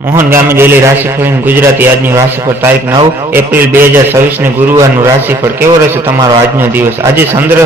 મોહન ગામે ડેલી રાશિફળ ગુજરાતી આજની રાશિફળ તારીખ 9 એપ્રિલ 2026 ને ગુરુવારનું રાશિફળ કેવો રહેશે તમારો આજનો દિવસ। આજે ચંદ્ર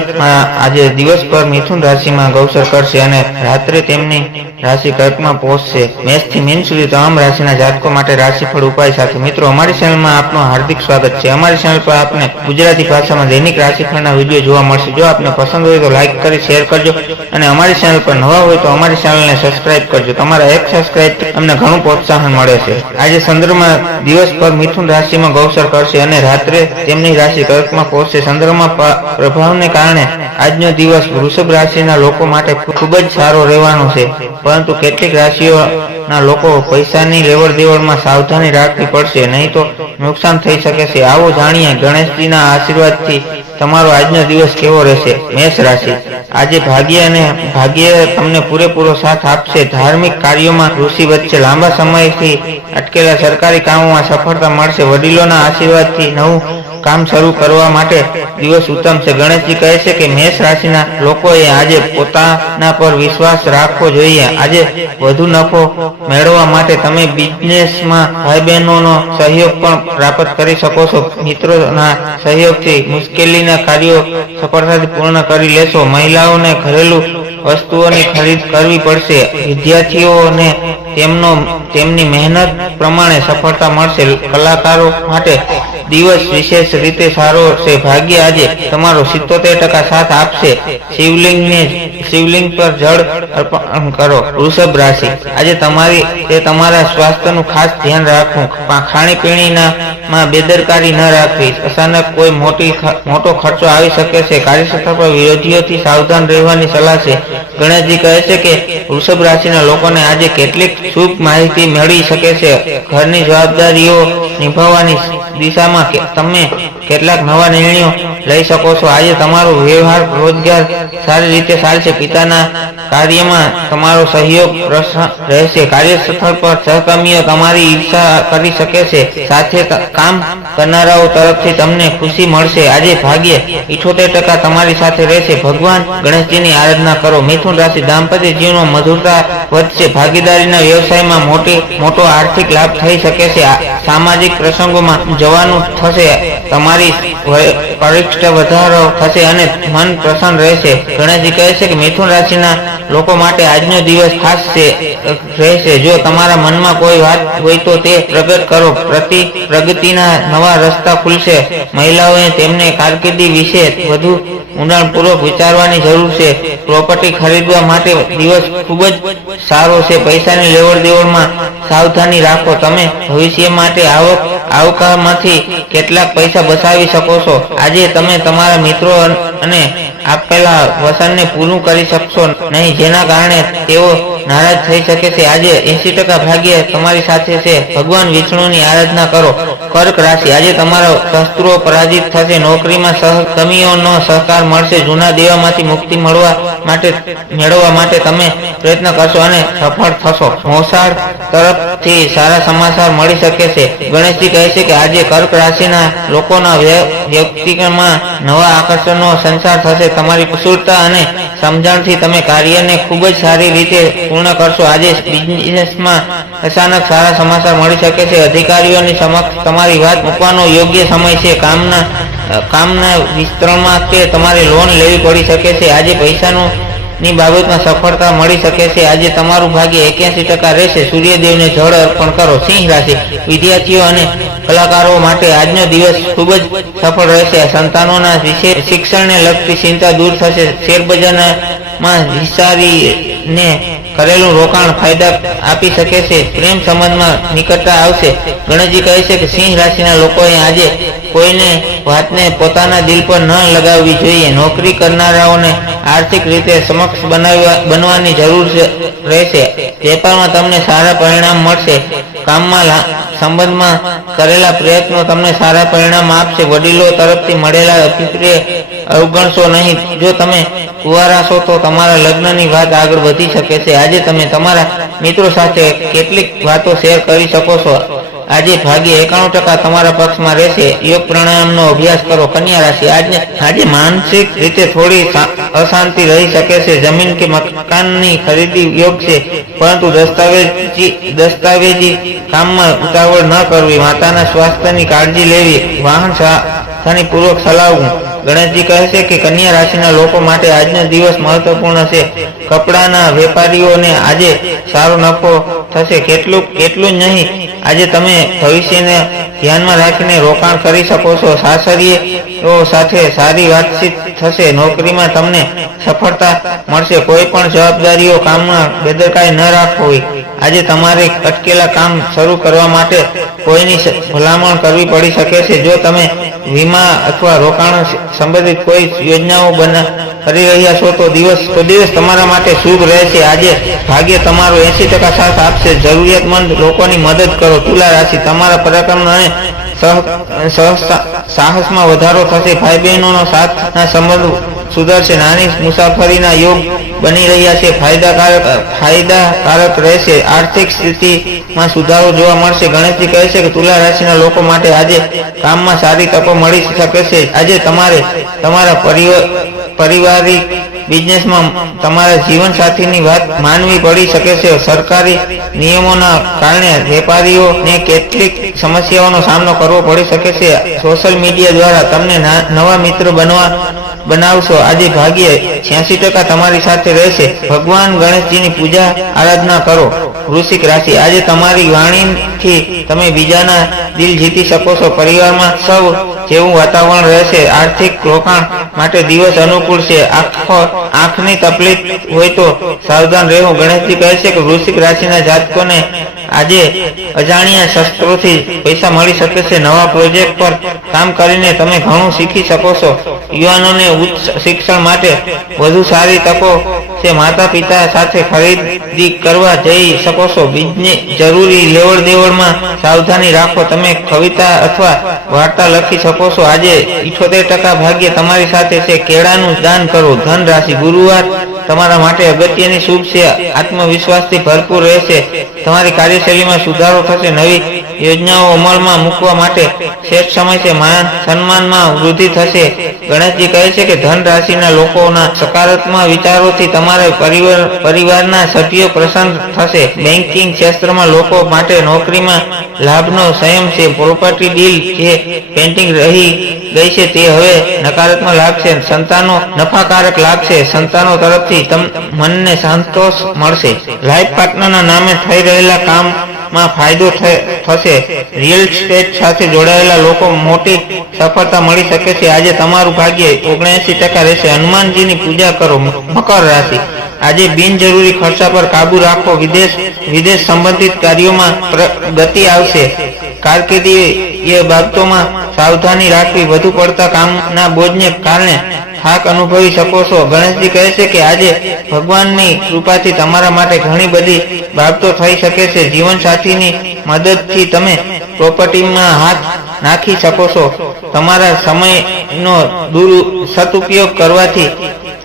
આજે દિવસ પર મિથુન રાશિમાં ગૌચર કરશે અને રાત્રે તેમની રાશિ કર્કમાં પહોંચશે। મેષ થી મીન સુધી તમામ રાશિના જાતકો માટે રાશિફળ ઉપાય સાથે મિત્રો અમારી ચેનલમાં આપનું હાર્દિક સ્વાગત છે। અમારી ચેનલ પર આપને ગુજરાતી ભાષામાં દૈનિક રાશિફળના વિડીયો જોવા મળશે। જો આપને પસંદ હોય તો લાઈક કરી શેર કરજો અને અમારી ચેનલ પર નવા હોય તો અમારી ચેનલને સબસ્ક્રાઇબ કરજો। તમારા એક સબસ્ક્રાઇબ અમને ઘણું પ્રોત્સાહન મળે છે। આજે ચંદ્રમા દિવસ પર મિથુન રાશિમાં ગૌચર કરશે અને રાત્રે તેમની રાશિ કર્કમાં પહોંચશે। ચંદ્રમા પ્રભાવને કારણે આજનો દિવસ વૃષભ રાશિના લોકો માટે ખૂબ જ સારો રહેવાનો છે, પરંતુ કેટલીક રાશિઓના લોકો પૈસાની લેવડ દેવડમાં સાવધાની રાખવી પડશે, નહીં તો નુકસાન થઈ શકે છે। આવો જાણીએ ગણેશજીના આશીર્વાદથી તમારો આજનો દિવસ કેવો રહેશે। મેષ રાશિ આજે ભાગ્ય તમને પૂરેપૂરો સાથ આપશે। ધાર્મિક કાર્યોમાં રુચિ વધશે। લાંબા સમયથી અટકેલા સરકારી કામોમાં સફળતા મળશે। વડીલોના આશીર્વાદથી નવું કામ શરૂ કરવા માટે દિવસ ઉત્તમ છે। ગણેશજી કહે છે કે મેષ રાશિના લોકોએ આજે પોતાના પર વિશ્વાસ રાખવો જોઈએ। આજે વધુ નફો મેળવવા માટે તમે બિઝનેસમાં ભાઈ બહેનોનો સહયોગ પણ પ્રાપ્ત કરી શકો છો। મિત્રોના સહયોગથી મુશ્કેલીના કાર્યો સફળતાથી પૂર્ણ કરી લેશો। મહિલાઓને ઘરેલું વસ્તુઓની ખરીદ કરવી પડશે। વિદ્યાર્થીઓને તેમની મહેનત પ્રમાણે સફળતા મળશે। કલાકારો માટે દિવસ વિશેષ રીતે સારો છે। ભાગ્ય આજે તમારો 77% સાથ આપશે। શિવલિંગ પર જળ અર્પણ કરો। વૃષભ રાશિ આજે તમારા સ્વાસ્થ્યનું ખાસ ધ્યાન રાખવું। ખાણીપીણીમાં બેદરકારી ન રાખવી। અચાનક કોઈ મોટો ખર્ચો આવી શકે છે। કાર્યક્ષેત્ર પર વિરોધીઓથી સાવધાન રહેવાની સલાહ છે। ગણેશજી કહે છે કે વૃષભ રાશિના લોકોને આજે કેટલીક શુભ માહિતી મળી શકે છે। ઘરની જવાબદારીઓ નિભાવવાની દિશામાં તમે કેટલાક નવા નિર્ણયો લઈ શકો છો। આજે તમારો વ્યવહાર રોજગાર સારી રીતે ચાલશે। પિતાના કાર્યમાં તમારો સહયોગ રહેશે। કાર્યસ્થળ પર સહકર્મીઓ તમારી ઈર્ષા કરી શકે છે। સાથે કામ કરનારાઓ તરફથી તમને ખુશી મળશે। આજે ભાગ્ય 78% તમારી સાથે રહેશે। ભગવાન ગણેશજીની આરાધના કરો। મિથુન રાશિ દાંપત્ય જીવનમાં મધુરતા વધશે। ભાગીદારીના વ્યવસાયમાં મોટો આર્થિક લાભ થઈ શકે છે। સામાજિક પ્રસંગોમાં જવાનું થશે। તમારી પરીક્ષા વધારો થશે અને મન પ્રસન્ન રહેશે। ગણેશજી કહે છે કે મિથુન રાશિના લોકો માટે આજનો દિવસ ખાસ રહેશે। જો તમારા મનમાં કોઈ વાત હોય તો તે પ્રગટ કરો। પ્રગતિના નવા રસ્તા ખુલશે। મહિલાઓએ તેમને કારકિર્દી વિશે વધુ ઊંડાણપૂર્વક વિચારવાની જરૂર છે। પ્રોપર્ટી ખરીદવા માટે દિવસ ખૂબ જ સારો છે। પૈસાની લેવડ દેવડમાં સાવધાની રાખો। તમે ભવિષ્ય માટે આવકમાંથી કેટલાક પૈસા બચાવી શકો છો। આજે તમે તમારા મિત્રો અને આપેલા વચનને પૂરું કરી શકશો નહીં, જેના કારણે તેઓ નારાજ થઈ શકે છે। આજે 80% ભાગ્ય તમારી સાથે છે। ભગવાન વિષ્ણુની આરાધના કરો। કર્ક રાશિ આજે તમારા શત્રુઓ પરાજિત થશે। નોકરીમાં સહકર્મીઓનો સહકાર મળશે। જૂના દેવામાંથી મુક્તિ મેળવવા માટે તમે પ્રયત્ન કરશો અને સફળ થશો। મોસાળ તરફથી સારા સમાચાર મળી શકે છે। ગણેશજી કહે છે કે આજે કર્ક રાશિના લોકોના વ્યક્તિત્વમાં નવા આકર્ષણનો સંચાર થશે। તમારી કુશળતા અને સમજણથી તમે કાર્યને ખૂબ જ સારી રીતે પૂર્ણ કરશો। આજે બિઝનેસમાં અચાનક સારા સમાચાર મળી શકે છે। અધિકારીઓની સમક્ષ તમારી વાત મૂકવાનો યોગ્ય સમય છે। કામના વિસ્તરણમાં કે તમારે લોન લેવી પડી શકે છે। આજે પૈસાની બાબતમાં સફળતા મળી શકે છે। આજે તમારું ભાગ્ય 81% રહેશે। સૂર્યદેવને જળ અર્પણ કરો। સિંહ રાશિ વિદ્યાર્થીઓ અને કલાકારો માટે આજનો દિવસ ખૂબ જ સફળ રહેશે। સંતાનોના શિક્ષણને લગતી ચિંતા દૂર થશે। શેરબજારમાં વિચારીને કરેલું રોકાણ ફાયદા આપી શકે છે। પ્રેમ સંબંધમાં નિકટતા આવશે। ગણેશજી કહે છે કે સિંહ રાશિના લોકોએ આજે કોઈને વાતને પોતાના દિલ પર ન લગાવવી જોઈએ। નોકરી કરનારાઓને આર્થિક રીતે સક્ષમ બનવાની જરૂર રહેશે। વેપારમાં તમને સારા પરિણામ મળશે। કામમાં સંબંધમાં કરેલા પ્રયત્નો તમને સારા પરિણામ આપશે। વડીલો તરફથી મળેલા અભિપ્રાય અવગણશો નહીં। જો તમે કુંવારા છો તો તમારા લગ્નની વાત આગળ વધી શકે છે। આજે તમે તમારા મિત્રો સાથે કેટલીક વાતો શેર કરી શકો છો। આજે ભાગ્ય 91% તમારા પક્ષમાં રહેશે. યોગ પ્રાણાયામનો અભ્યાસ કરો. કન્યા રાશિ આજે માનસિક રીતે થોડી અશાંતિ રહી શકે છે. જમીન કે મકાનની ખરીદી યોગ છે, પરંતુ દસ્તાવેજી કામમાં ઉતાવળ ન કરવી. માતાના સ્વાસ્થ્યની કાળજી લેવી. વાહન સાવધાનીપૂર્વક ચલાવવું. ગણેશજી કહે છે કે કન્યા રાશિના લોકો માટે આજનો દિવસ મહત્વપૂર્ણ છે. કપડાના વેપારીઓને આજે સારો નફો થશે. એટલું જ નહીં, આજે તમે ભવિષ્યને ધ્યાનમાં રાખીને રોકાણ કરી શકો છો. સાસરીઓ સાથે સારી વાતચીત થશે. નોકરીમાં તમને સફળતા મળશે. કોઈ પણ જવાબદારીઓ કામમાં બેદરકારી ન રાખવી. આજે તમારે અટકેલા કામ શરૂ કરવા માટે કોઈની ભલામણ કરવી પડી શકે છે. જો તમે વીમા અથવા રોકાણ સંબંધિત કોઈ યોજનાઓ કરી રહ્યા છો તો દિવસ તમારા માટે શુભ રહેશે. આજે ભાગ્ય તમારો 80% સાથ આપશે. જરૂરિયાતમંદ લોકોની મદદ કરો. તુલા રાશિ તમારા પરાક્રમ અને સાહસમાં વધારો થશે. ભાઈ બહેનોનો સાથના સંબંધ સુધરશે. નાની મુસાફરીના યોગ બની રહ્યા છે. ફાયદાકારક રહેશે. આર્થિક સ્થિતિમાં સુધારો જોવા મળશે. ગણેશજી કહે છે કે તુલા રાશિના લોકો માટે આજે કામમાં સારી તકો મળી શકે છે. આજે તમારે તમારા પારિવારિક બિઝનેસમાં તમારા જીવનસાથીની વાત માનવી પડી શકે છે. સરકારી નિયમોના કારણે વેપારીઓને કેટલીક સમસ્યાઓનો સામનો કરવો પડી શકે છે. સોશિયલ મીડિયા દ્વારા તમને નવા મિત્ર બનાવશો. આજે ભાગ્ય 86% તમારી સાથે રહેશે. ભગવાન ગણેશજીની પૂજા આરાધના કરો. વૃશ્ચિક રાશિ આજે તમારી વાણીથી તમે બીજાના દિલ જીતી શકો છો. પરિવારમાં સૌ જેવું વાતાવરણ રહેશે. આર્થિક રોકાણ માટે દિવસ અનુકૂળ છે. આંખની તકલીફ હોય તો સાવધાન રહેવું. ગણેશજી કહે છે કે વૃશ્ચિક રાશિના જાતકોને આજે અજાણ્યા શસ્ત્રોથી પૈસા મળી શકે છે. નવા પ્રોજેક્ટ પર કામ કરીને તમે ઘણું શીખી શકો છો. યુવાનોને ઉચ્ચ શિક્ષણ માટે વધુ સારી તકો છે. માતા પિતા સાથે ખરીદી કરવા જઈ શકો છો. બિઝનેસ જરૂરી લેવડ દેવડમાં સાવધાની રાખો. તમે કવિતા અથવા વાર્તા લખી શકો છો. આજે 78% ભાગ્ય તમારી સાથે છે. કેળાનું દાન કરો. ધન રાશિ ગુરુવાર તમારા માટે અગત્યની શુભ છે. આત્મવિશ્વાસથી ભરપૂર રહેશે. તમારી કાર્યશૈલીમાં સુધારો થશે. નવી યોજનાઓ અમલમાં મૂકવા માટે શ્રેષ્ઠ સમય છે. માન સન્માનમાં વૃદ્ધિ થશે. ગણેશજી કહે છે કે ધન રાશિના લોકોના સકારાત્મક વિચારોથી તમારા પરિવારના સભ્યો પ્રસન્ન થશે. બેન્કિંગ ક્ષેત્રમાં લોકો માટે નોકરીમાં લાભનો સંયમ છે. પ્રોપર્ટી ડીલ જે પેન્ડિંગ રહી ગઈ છે તે હવે નકારાત્મક લાગશે. સંતાનો નફાકારક લાગશે. સંતાનો તરફથી મનને સંતોષ મળશે. લાઈફ પાર્ટનરના નામે થઈ રહેલા કામમાં ફાયદો થશે. રિયલ એસ્ટેટ સાથે જોડાયેલા લોકો મોટી સફળતા મળી શકે છે. આજે તમારું ભાગ્ય 79% રહેશે. હનુમાનજીની પૂજા કરો. મકર રાશિ આજે બિનજરૂરી ખર્ચા પર કાબુ રાખો. વિદેશ સંબંધિત કાર્યોમાં ગતિ આવશે. કારકિર્દી બાબતોમાં સાવધાની રાખવી. વધુ પડતા કામના બોજને કારણે થાક અનુભવી શકો છો. ગણેશજી કહે છે કે આજે ભગવાનની કૃપાથી તમારા માટે ઘણી બધી બાબતો થઈ શકે છે. જીવનસાથીની મદદથી તમે પ્રોપર્ટીમાં હાથ નાખી શકો છો. તમારા સમયનો સદુપયોગ કરવાથી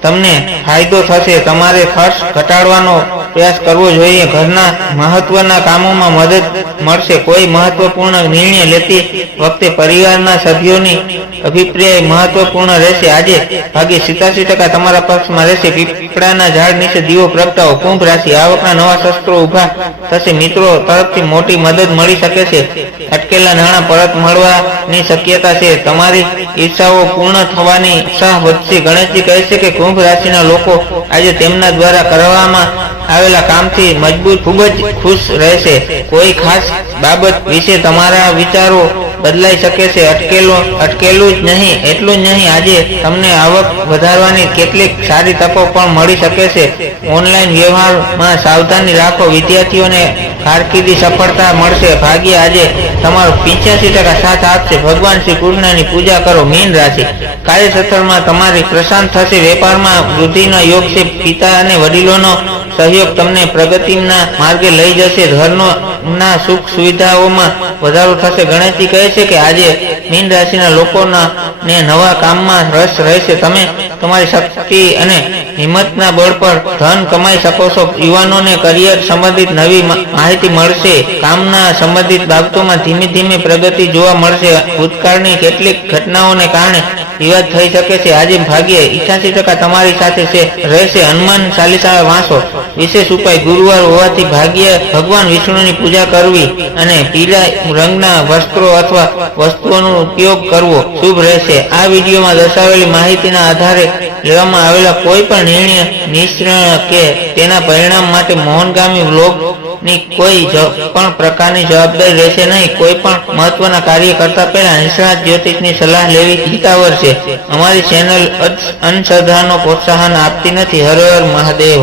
તમને ફાયદો થશે. તમારે ખર્ચ ઘટાડવાનો પ્રયાસ કરવો જોઈએ. ઘરના મહત્વના કામોમાં મદદ મળશે. કોઈ મહત્વપૂર્ણ નિર્ણય લેતી વખતે પરિવારના સભ્યોની અભિપ્રાય મહત્વપૂર્ણ રહેશે. આજે ભાગ્ય 87% તમારા પક્ષમાં રહેશે. પીપળાના ઝાડ નીચે દીવો પ્રગટાવો. કુંભ રાશિ આવકના નવા શસ્ત્રો ઊભા થશે. મિત્રો તરફથી મોટી મદદ મળી શકે છે. અટકેલા નાણાં પરત મળવાની શક્યતા છે. તમારી ઈચ્છાઓ પૂર્ણ થવાની ઉત્સાહ વધશે. ગણેશજી કહે છે કે કુંભ રાશિના લોકો આજે તેમના દ્વારા કરવામાં આવેલા કામથી મજબૂત ખૂબ જ ખુશ રહેશે. કોઈ ખાસ બાબત વિશે તમારા વિચારો બદલાઈ શકે છે. અટકેલું જ નહીં એટલું જ નહીં, આજે તમને આવક વધારવાની કેટલીક સારી તકો પણ મળી શકે છે. ઓનલાઈન વ્યવહારમાં સાવધાની રાખો. વિદ્યાર્થીઓને કારકિર્દી સફળતા મળશે. ભાગ્ય આજે તમારો 85% સાથ આપશે. ભગવાન શ્રી કૃષ્ણની પૂજા કરો. મીન રાશિ કાર્યક્ષેત્રમાં તમારી પ્રશાંત થશે. વેપારમાં વૃદ્ધિનો યોગ છે. પિતા અને વડીલોનો સહયોગ તમને પ્રગતિના માર્ગે લઈ જશે. ઘરના સુખ સુવિધાઓમાં વધારો થશે. ગણેશજી કહે છે કે આજે મીન રાશિના લોકોના ને નવા કામમાં રસ રહેશે. તમે તમારી શક્તિ અને હિંમતના બળ પર ધન કમાઈ શકો છો. યુવાનોને કરિયર સંબંધિત નવી માહિતી મળશે. કામના સંબંધિત બાબતોમાં ધીમે ધીમે પ્રગતિ જોવા મળશે. ભૂતકાળની કેટલીક ઘટનાઓને કારણે વિવાદ થઈ શકે છે. આજે ભાગ્ય 88% તમારી સાથે રહેશે. હનુમાન ચાલીસા વાંચો. વિશેષ ઉપાય: ગુરુવાર હોવાથી ભગવાન વિષ્ણુની પૂજા કરવી અને પીળા રંગના વસ્ત્રો અથવા વસ્તુઓનો ઉપયોગ કરવો શુભ રહેશે. આ વિડીયોમાં દર્શાવેલી માહિતીના આધારે લેવામાં આવેલા કોઈ પણ નિર્ણય, નિષ્ણાત કે તેના પરિણામ માટે મોહનગામી વ્લોગની કોઈ પણ પ્રકારની જવાબદારી રહેશે નહીં. કોઈ પણ મહત્વના કાર્ય કરતા પહેલા નિષ્ણાત જ્યોતિષની સલાહ લેવી હિતાવહ છે. અમારી ચેનલ અંધશ્રદ્ધાનો પ્રોત્સાહન આપતી નથી. હર હર મહાદેવ.